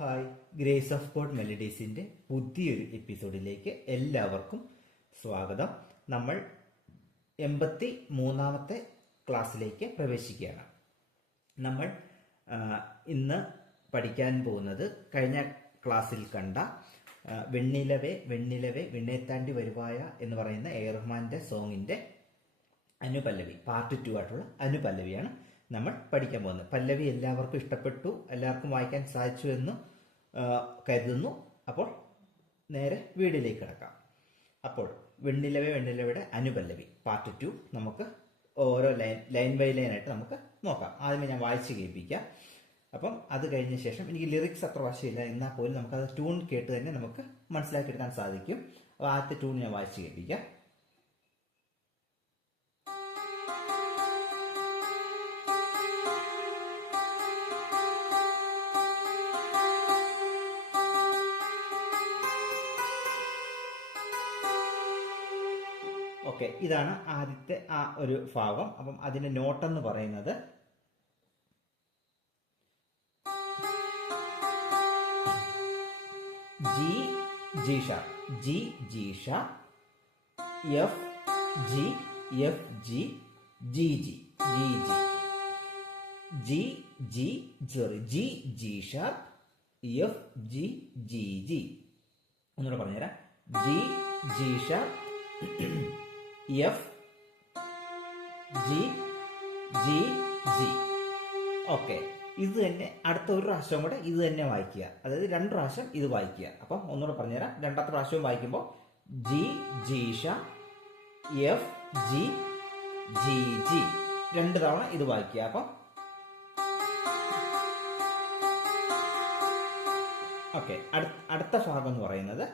Hi, grace of God മെലഡീസിൻ്റെ പുതിയൊരു എപ്പിസോഡിലേക്ക് എല്ലാവർക്കും സ്വാഗതം. നമ്മൾ 83ാമത്തെ ക്ലാസ്സിലേക്ക് പ്രവേശിക്കുകയാണ്. നമ്മൾ ഇന്ന് പഠിക്കാൻ പോകുന്നത് കഴിഞ്ഞ ക്ലാസ്സിൽ കണ്ട വെണ്ണിലവേ വെണ്ണിലവേ വിണ്ണേത്താണ്ടി വരുവായ എന്ന് പറയുന്ന എ റഹ്മാൻ്റെ സോങ്ങിൻ്റെ അനുപല്ലവി പാർട്ട് 2 ആയിട്ടുള്ള അനുപല്ലവിയാണ് നമ്മൾ പഠിക്കാൻ പോകുന്നത്. പല്ലവി എല്ലാവർക്കും ഇഷ്ടപ്പെട്ടു, എല്ലാവർക്കും വായിക്കാൻ സാധിച്ചു എന്ന് കരുതുന്നു. അപ്പോൾ നേരെ വീഡിയോയിലേക്ക് കിടക്കാം. അപ്പോൾ വെണ്ണിലവേ വെണ്ണിലവയുടെ അനുപല്ലവി പാർട്ട് 2 നമുക്ക് ഓരോ ലൈൻ ബൈ ലൈൻ ആയിട്ട് നമുക്ക് നോക്കാം. ആദ്യമേ ഞാൻ വായിച്ച് കേൾപ്പിക്കാം. അപ്പം അത് കഴിഞ്ഞ ശേഷം എനിക്ക് ലിറിക്സ് അത്ര വശമില്ല, എന്നാൽ പോലും നമുക്കത് ട്യൂൺ കേട്ട് തന്നെ നമുക്ക് മനസ്സിലാക്കിയെടുക്കാൻ സാധിക്കും. അപ്പോൾ ആദ്യത്തെ ട്യൂൺ ഞാൻ വായിച്ച് കേൾപ്പിക്കാം. ഓക്കെ, ഇതാണ് ആദ്യത്തെ ആ ഒരു ഭാഗം. അപ്പം അതിന്റെ നോട്ടെന്ന് പറയുന്നത് G G sharp, G G sharp, F G F G, G G G G, G G sorry G G sharp, F G G G. ഒന്നുകൂടെ പറഞ്ഞുതരാം. G G sharp, F G G G. Okay, ഇത് തന്നെ അടുത്ത ഒരു പ്രാവശ്യം കൂടെ ഇത് തന്നെ വായിക്കുക. അതായത് 2 പ്രാവശ്യം ഇത് വായിക്കുക. അപ്പം ഒന്നുകൂടെ പറഞ്ഞുതരാം. രണ്ടാമത്തെ പ്രാവശ്യം വായിക്കുമ്പോൾ ജി ജി ഷ എഫ് ജി ജി ജി, 2 തവണ ഇത് വായിക്കുക. അപ്പം ഓക്കെ, അടുത്ത ഭാഗം എന്ന് പറയുന്നത്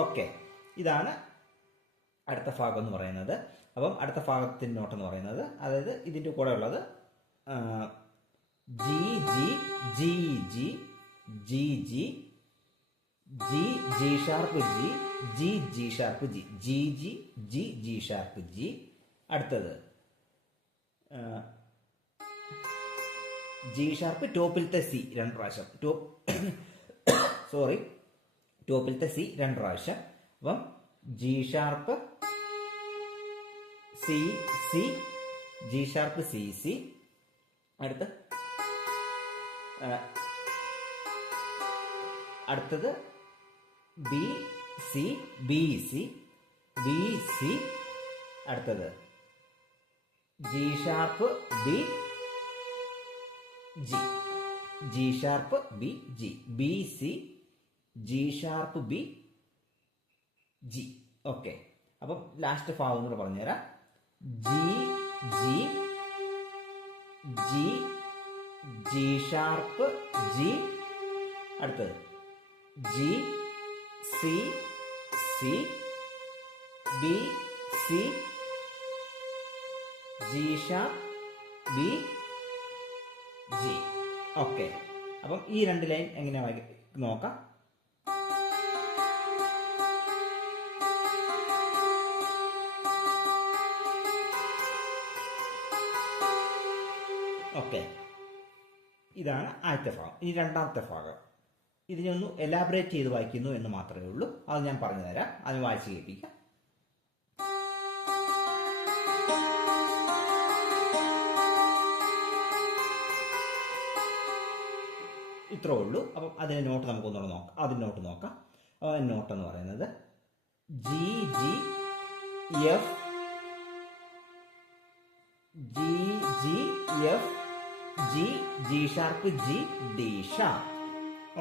ഓക്കെ, ഇതാണ് അടുത്ത ഭാഗം എന്ന് പറയുന്നത്. അപ്പം അടുത്ത ഭാഗത്തിൻ്റെ നോട്ടെന്ന് പറയുന്നത്, അതായത് ഇതിൻ്റെ കൂടെ ഉള്ളത് G G G G G G, G G sharp G, G G sharp G, G G G G sharp G. അടുത്തത് ജി ഷാർപ്പ് ടോപ്പിലത്തെ സി 2 പ്രാവശ്യം, ടോപ്പിലത്തെ സി 2 പ്രാവശ്യം. അപ്പം G sharp C C, G sharp C C. അടുത്തത് B C B C B C. അടുത്തത് G sharp B G, G sharp B G, B C G sharp B G. Okay, അപ്പം last ഭാഗം കൂടെ പറഞ്ഞുതരാം. G G G, G sharp G. അടുത്തത് G C C, B C, G sharp B G. Okay, അപ്പം ഈ 2 line എങ്ങനെയാ നോക്കാം. Okay, ഇതാണ് ആദ്യത്തെ ഭാഗം. ഇനി രണ്ടാമത്തെ ഭാഗം. ഇതിനൊന്ന് എലാബറേറ്റ് ചെയ്ത് വായിക്കുന്നു എന്ന് മാത്രമേ ഉള്ളൂ. അത് ഞാൻ പറഞ്ഞു തരാം. അത് വായിച്ച് കേൾപ്പിക്കാം. ഇത്രേ ഉള്ളൂ. അപ്പം അതിന്റെ നോട്ട് നമുക്കൊന്നുകൂടെ നോക്കാം. അതിന്റെ നോട്ട് നോക്കാം. നോട്ട് എന്ന് പറയുന്നത് G G F G G F G, G sharp G, D sharp.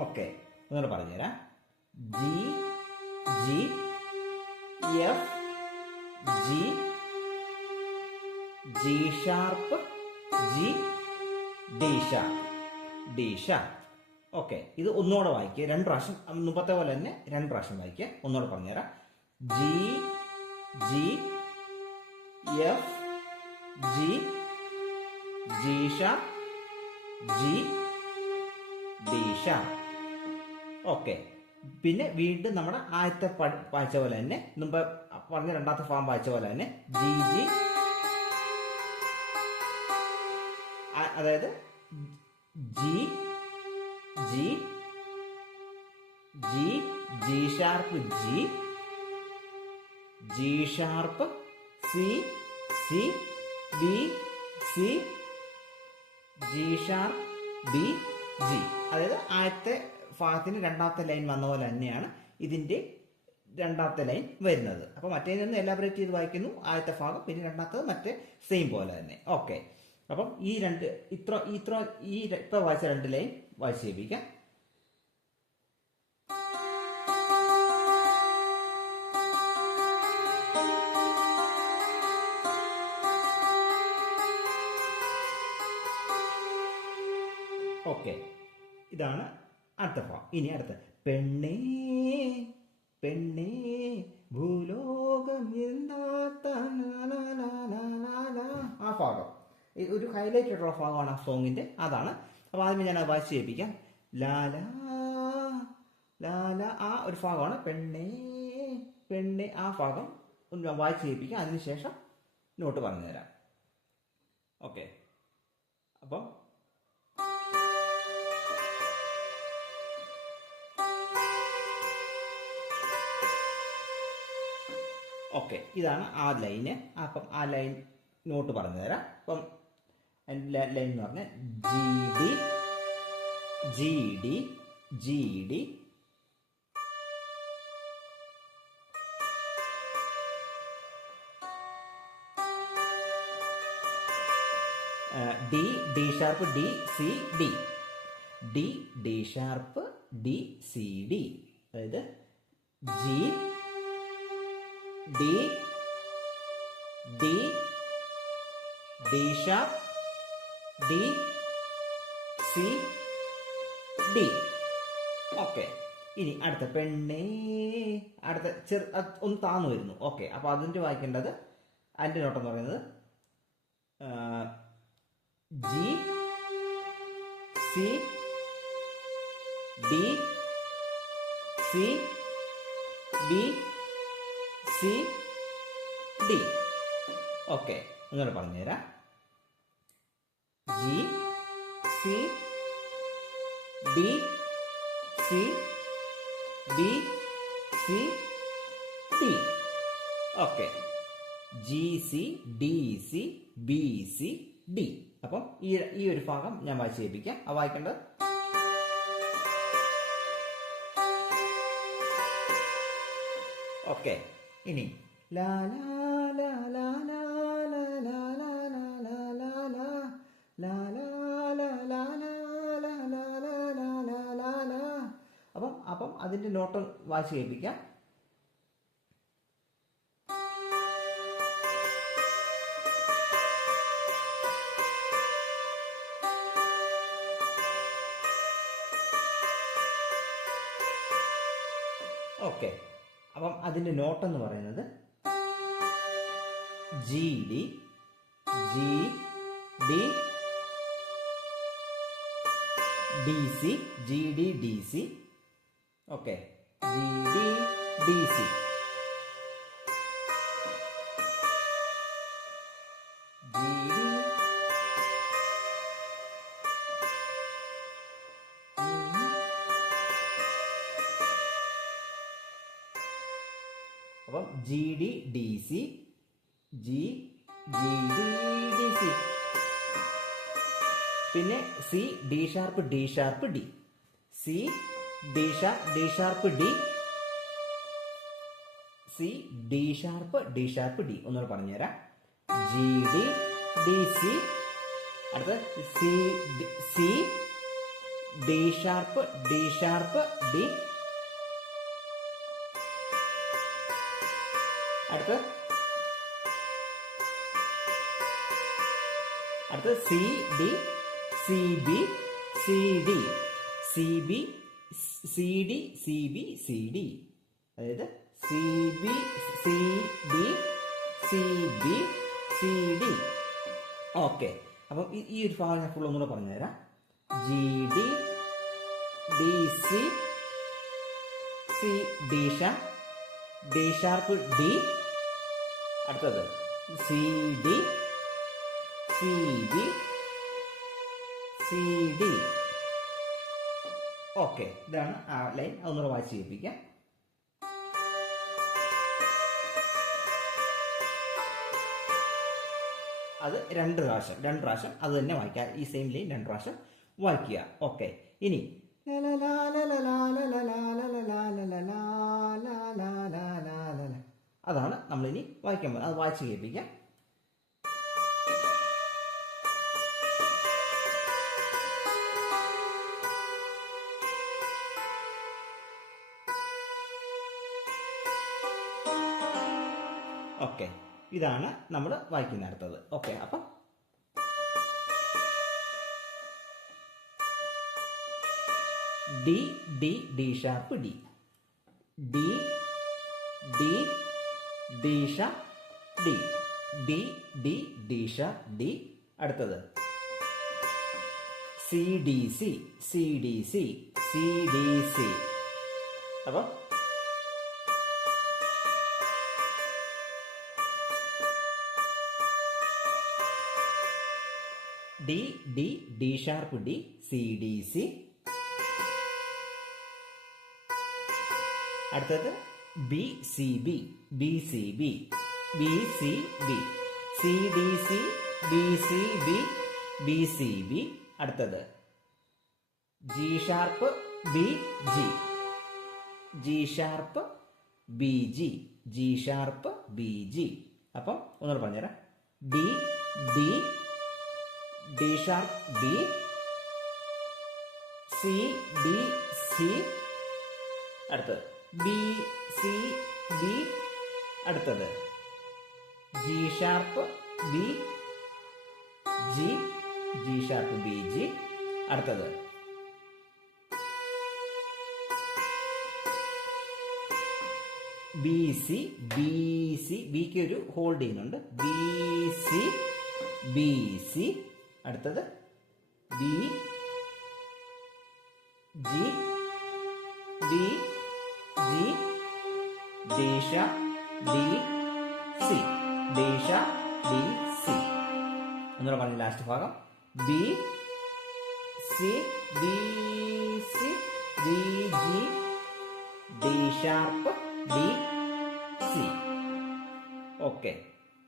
Okay, ഒന്നുകൂടെ പറഞ്ഞുതരാം. G G F G, G sharp G, D sharp, D sharp. Okay, ഇത് ഒന്നുകൂടെ വായിക്കുക. 2 പ്രാവശ്യം, മുമ്പത്തെ പോലെ തന്നെ 2 പ്രാവശ്യം വായിക്കുക. ഒന്നുകൂടെ പറഞ്ഞുതരാം. G G F G, G sharp G, D sharp. Okay, പിന്നെ വീണ്ടും നമ്മുടെ ആദ്യത്തെ വായിച്ച പോലെ തന്നെ, മുമ്പ് പറഞ്ഞ രണ്ടാമത്തെ ഫാം വായിച്ച പോലെ തന്നെ ജി ജി. അതായത് G G G G sharp G, G sharp C C, B C, G sharp B G. അതായത് ആദ്യത്തെ ഭാഗത്തിന് രണ്ടാമത്തെ ലൈൻ വന്ന പോലെ തന്നെയാണ് ഇതിന്റെ രണ്ടാമത്തെ ലൈൻ വരുന്നത്. അപ്പൊ മറ്റേ നിന്ന് എലാബറേറ്റ് ചെയ്ത് വായിക്കുന്നു ആദ്യത്തെ ഭാഗം, പിന്നെ രണ്ടാമത്തത് മറ്റേ സെയിം പോലെ തന്നെ. ഓക്കെ, അപ്പം ഈ രണ്ട് ഇപ്പൊ വായിച്ച രണ്ട് ലൈൻ വായിച്ച് ചെയ്യിപ്പിക്കാം. ഓക്കെ, ഇതാണ് അടുത്ത ഭാഗം. ഇനി അടുത്ത പെണ്ണേ പെണ്ണേ ഭൂലോകം എന്താത്ത, ആ ഭാഗം ഒരു ഹൈലൈറ്റ് ആയിട്ടുള്ള ഭാഗമാണ് ആ സോങ്ങിന്റെ. അതാണ്. അപ്പൊ ആദ്യമേ ഞാൻ അത് വായിച്ച് ചെയ്യിപ്പിക്കാം. ലാല ലാല, ആ ഒരു ഭാഗമാണ് പെണ്ണേ പെണ്ണേ, ആ ഭാഗം ഒന്ന് വായിച്ച് ചെയ്യിപ്പിക്കാം. അതിനുശേഷം നോട്ട് പറഞ്ഞുതരാം. ഓക്കെ, അപ്പം ഓക്കെ, ഇതാണ് ആ ലൈന്. അപ്പം ആ ലൈൻ നോട്ട് പറഞ്ഞു തരാം. അപ്പം ലൈൻ എന്ന് പറഞ്ഞാൽ G D G D G D, D D sharp D C D, D D sharp D C D, അതായത് G D D D sharp D C D. Okay, ഇനി അടുത്ത പെണ്ണേ, അടുത്ത ഒന്ന് താന്നു വരുന്നു. ഓക്കെ, അപ്പൊ അതിന്റെ വായിക്കേണ്ടത് അതിന്റെ നോട്ടെന്ന് പറയുന്നത് G C D C B C D. Okay, ഒന്നുകൂടെ പറഞ്ഞുതരാം. G C D C B C D. Okay, G C D C B C D. അപ്പം ഈ ഒരു ഭാഗം ഞാൻ വായിച്ച് കേൾപ്പിക്കാം. ആ വായിക്കേണ്ടത് ഓക്കെ. ഇനി ലാ ലാ ലാ ലാ ലാ ലാ ലാ ലാ ലാ ലാ ലാ ലാ ലാ ലാ ലാ ലാ ലാ ലാ. അപ്പം അതിന്റെ നോട്ട് വായിച്ച് കേൾപ്പിക്കാം. ഓക്കെ, അപ്പം അതിന്റെ നോട്ട് എന്ന് പറയുന്നത് G D G D D C, G D D C. Okay, G D D C, G D അപ്പം G D D C, G G D D C. പിന്നെ C D sharp D sharp D, C D sharp D, C D sharp D sharp D. ഒന്നുകൂടെ പറഞ്ഞുതരാം. G D D C, അടുത്ത C C D sharp D sharp D, അടുത്ത C D C B C D, C B C D C B C D, അതായത് C B C D C B C D. Okay, അപ്പം ഈ ഒരു ഭാഗം ഞാൻ full ഒന്നുകൂടെ പറഞ്ഞുതരാം. G D D C, C D D sharp D, അടുത്തത് C D C B CD. Okay, ഇതാണ് ആ ലൈൻ. അതൊന്നുകൂടെ വായിച്ച് കേൾപ്പിക്കാം. അത് രണ്ട് പ്രാവശ്യം അത് തന്നെ വായിക്കുക. ഈ സെയിം ലൈൻ 2 പ്രാവശ്യം വായിക്കുക. ഓക്കെ, ഇനി അതാണ് നമ്മളിനി വായിക്കാൻ പോകുന്നത്. അത് വായിച്ച് കേൾപ്പിക്കാം. ഓക്കെ, ഇതാണ് നമ്മൾ വായിക്കുന്ന അടുത്തത്. ഓക്കെ, അപ്പം D D D sharp D, D D D sharp D, D D D sharp D. അടുത്തത് C D C, C D C, C D C. അപ്പം D D D sharp D, C D C. അടുത്തത് B C B, B C B, B C B, C D C, B C B, B C B. അടുത്തത് G sharp B G, G sharp B G, G sharp B G. അപ്പം ഒന്നുകൂടെ പറഞ്ഞുതരാം. D D D sharp D, C D C. അടുത്തത് B C B. അടുത്തത് G sharp B G, G sharp B G. അടുത്തത് B C B C, ബിക്ക് ഒരു hold ചെയ്യുന്നുണ്ട്. B C B C. അടുത്തത് ബി ജി ബി ജി, ദേശ D C, ദേശ D C. ഒന്നുകൂടെ പറഞ്ഞ ലാസ്റ്റ് ഭാഗം. B C B C, B G, D sharp D C. Okay,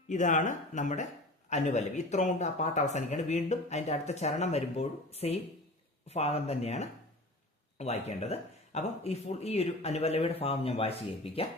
ഇതാണ് നമ്മുടെ അനുപല്ലവി. ഇത്ര കൊണ്ട് ആ പാട്ട് അവസാനിക്കുകയാണ്. വീണ്ടും അതിൻ്റെ അടുത്ത ചരണം വരുമ്പോഴും സെയിം ഭാഗം തന്നെയാണ് വായിക്കേണ്ടത്. അപ്പം ഈ ഒരു അനുപല്ലവിയുടെ ഭാഗം ഞാൻ വായിച്ച് കേൾപ്പിക്കാം.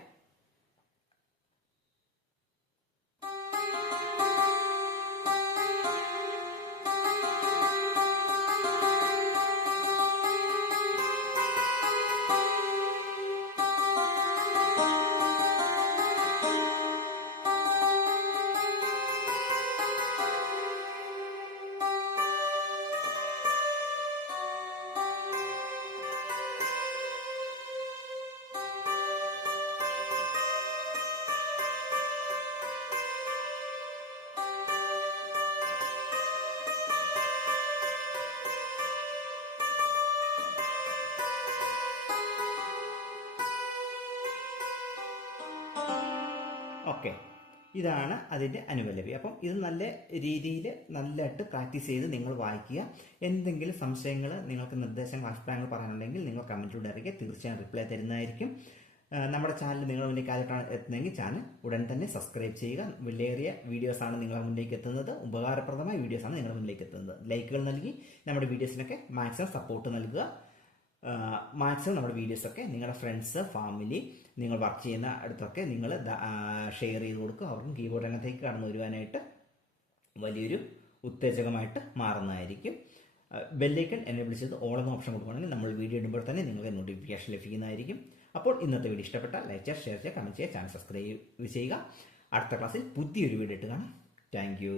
ഓക്കെ, ഇതാണ് അതിൻ്റെ അനുപല്ലവി. അപ്പം ഇത് നല്ല രീതിയിൽ നല്ലതായിട്ട് പ്രാക്ടീസ് ചെയ്ത് നിങ്ങൾ വായിക്കുക. എന്തെങ്കിലും സംശയങ്ങൾ, നിങ്ങൾക്ക് നിർദ്ദേശങ്ങൾ, അഭിപ്രായങ്ങൾ പറയാനുണ്ടെങ്കിൽ നിങ്ങൾ കമൻറ്റിലൂടെ അറിയിക്കുക. തീർച്ചയായും റിപ്ലൈ തരുന്നതായിരിക്കും. നമ്മുടെ ചാനൽ നിങ്ങളുടെ മുന്നിലേക്ക് ആദ്യമായിട്ടാണ് എത്തുന്നതെങ്കിൽ ചാനൽ ഉടൻ തന്നെ സബ്സ്ക്രൈബ് ചെയ്യുക. വിലയേറിയ വീഡിയോസാണ് നിങ്ങളുടെ മുന്നിലേക്ക് എത്തുന്നത്. ഉപകാരപ്രദമായ വീഡിയോസാണ് നിങ്ങളുടെ മുന്നിലേക്ക് എത്തുന്നത്. ലൈക്കുകൾ നൽകി നമ്മുടെ വീഡിയോസിനൊക്കെ മാക്സിമം സപ്പോർട്ട് നൽകുക. മാക്സിമം നമ്മുടെ വീഡിയോസൊക്കെ നിങ്ങളുടെ ഫ്രണ്ട്സ്, ഫാമിലി, നിങ്ങൾ വർക്ക് ചെയ്യുന്ന അടുത്തൊക്കെ നിങ്ങൾ ഷെയർ ചെയ്ത് കൊടുക്കുക. അവർക്കും കീബോർഡ് രംഗത്തേക്ക് കടന്നു വരുവാനായിട്ട് വലിയൊരു ഉത്തേജകമായിട്ട് മാറുന്നതായിരിക്കും. ബെല്ലൈക്കൺ എനേബിൾ ചെയ്ത് ഓൾ എന്ന ഓപ്ഷൻ കൊടുക്കുകയാണെങ്കിൽ നമ്മൾ വീഡിയോ ഇടുമ്പോൾ തന്നെ നിങ്ങൾക്ക് നോട്ടിഫിക്കേഷൻ ലഭിക്കുന്നതായിരിക്കും. അപ്പോൾ ഇന്നത്തെ വീഡിയോ ഇഷ്ടപ്പെട്ടാൽ ലൈക്ക് ചെയ്യുക, ഷെയർ ചെയ്യുക, കമൻറ്റ് ചെയ്യുക, ചാനൽ സബ്സ്ക്രൈബ് ചെയ്യുക. അടുത്ത ക്ലാസ്സിൽ പുതിയൊരു വീഡിയോ ഇട്ട് കാണാം. Thank you.